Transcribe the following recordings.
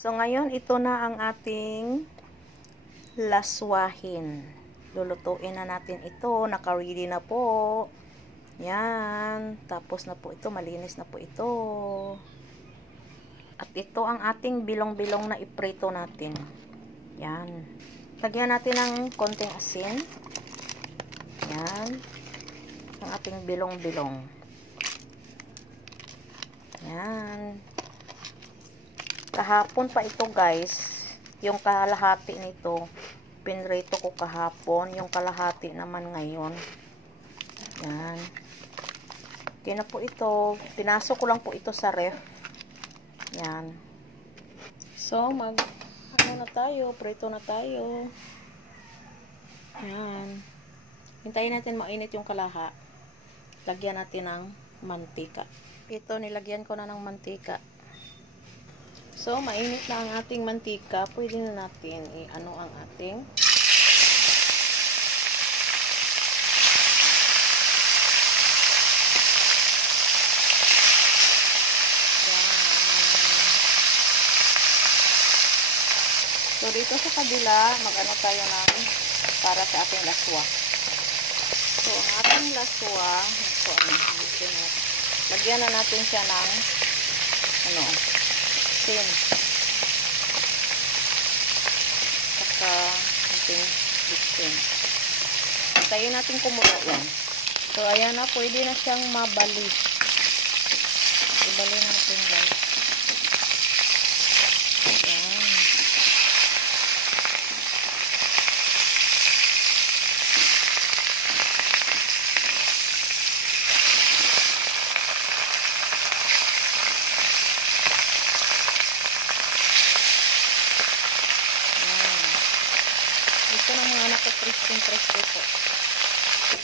So, ngayon, ito na ang ating laswahin. Lulutuin na natin ito. Naka-ready na po. Yan. Tapos na po ito. Malinis na po ito. At ito ang ating bilong-bilong na iprito natin. Yan. Lagyan natin ng konting asin. Yan. Ang ating bilong-bilong. Yan. Kahapon pa ito, guys. Yung kalahati nito, pinrito ko kahapon. Yung kalahati naman ngayon. Yan. Okay na po ito. Pinasok ko lang po ito sa ref. Yan. So, ano na tayo? Prito na tayo. Yan. Hintayin natin mainit yung kalaha. Lagyan natin ng mantika. Ito, nilagyan ko na ng mantika. So, mainit na ang ating mantika. Pwede na natin i-ano ang ating So, dito sa kabila, mag-ano tayo ng para sa ating laswa. So, ang ating laswa, lagyan na natin siya ng asin. Saka ating bitsin. Tayo natin kumulo yan. So, ayan na, pwede na siyang mabali. Ibali natin, guys. Ito na mga nakakristeng-kriste po.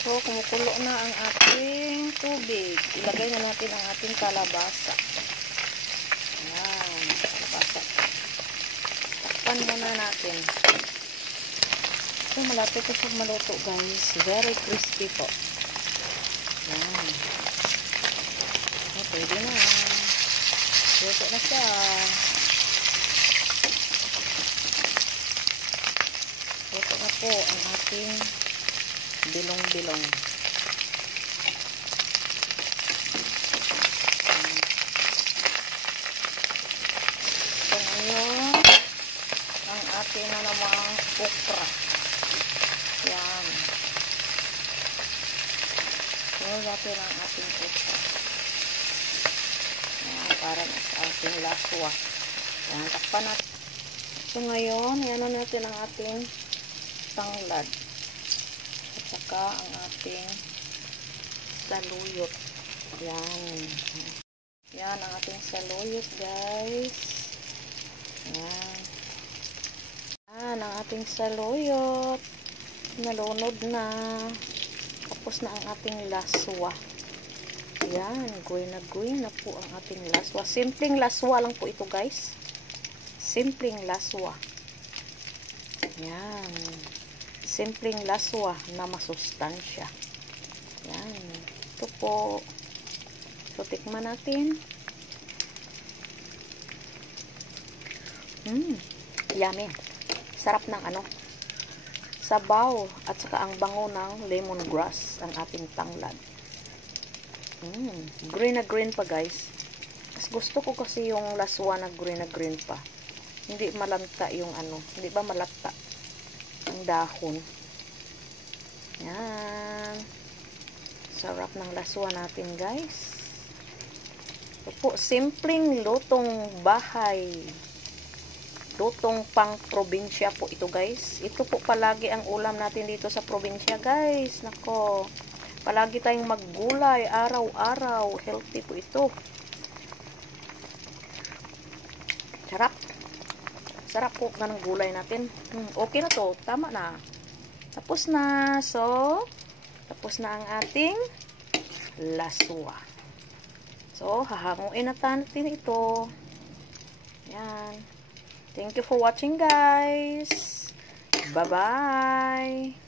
So, kumukulo na ang ating tubig. Ilagay na natin ang ating kalabasa. Ayan, kalabasa. Takpan muna natin. So, malapit ito sa maluto, guys. Very crispy po. Ayan. So, pwede na. Luto na siya. Ito na po ang ating bilong-bilong. So, ngayon, ang ating na namang okra. Yan. Ngayon natin ang ating okra. Yan, para na sa ating laswa. Yan, takpan natin. So, ngayon, yan na natin ang ating tanglad at saka ang ating saluyot. Yan. Yan ang ating saluyot, guys. Yan. Yan ang ating saluyot. Nalunod na. Tapos na ang ating laswa. Yan. Guy na po ang ating laswa. Simpleng laswa lang po ito, guys. Simpleng laswa. Yan. Simpleng laswa na masustansya. Yan. Ito po. So, tikman natin. Yummy. Sarap ng sabaw at saka ang bango ng lemongrass ang ating tanglad. Green na green pa, guys. Mas gusto ko kasi yung laswa na green pa. Hindi malanta yung hindi ba malata ang dahon. Yan. Sarap ng laswa natin, guys. Ito po, simpleng lutong bahay. Lutong pang probinsya po ito, guys. Ito po palagi ang ulam natin dito sa probinsya, guys. Nako. Palagi tayong maggulay araw-araw. Healthy po ito. Sarap. Sarap po ng gulay natin. Okay na to. Tama na. Tapos na. So, tapos na ang ating laswa. So, hahanguin na natin ito. Yan. Thank you for watching, guys. Bye-bye.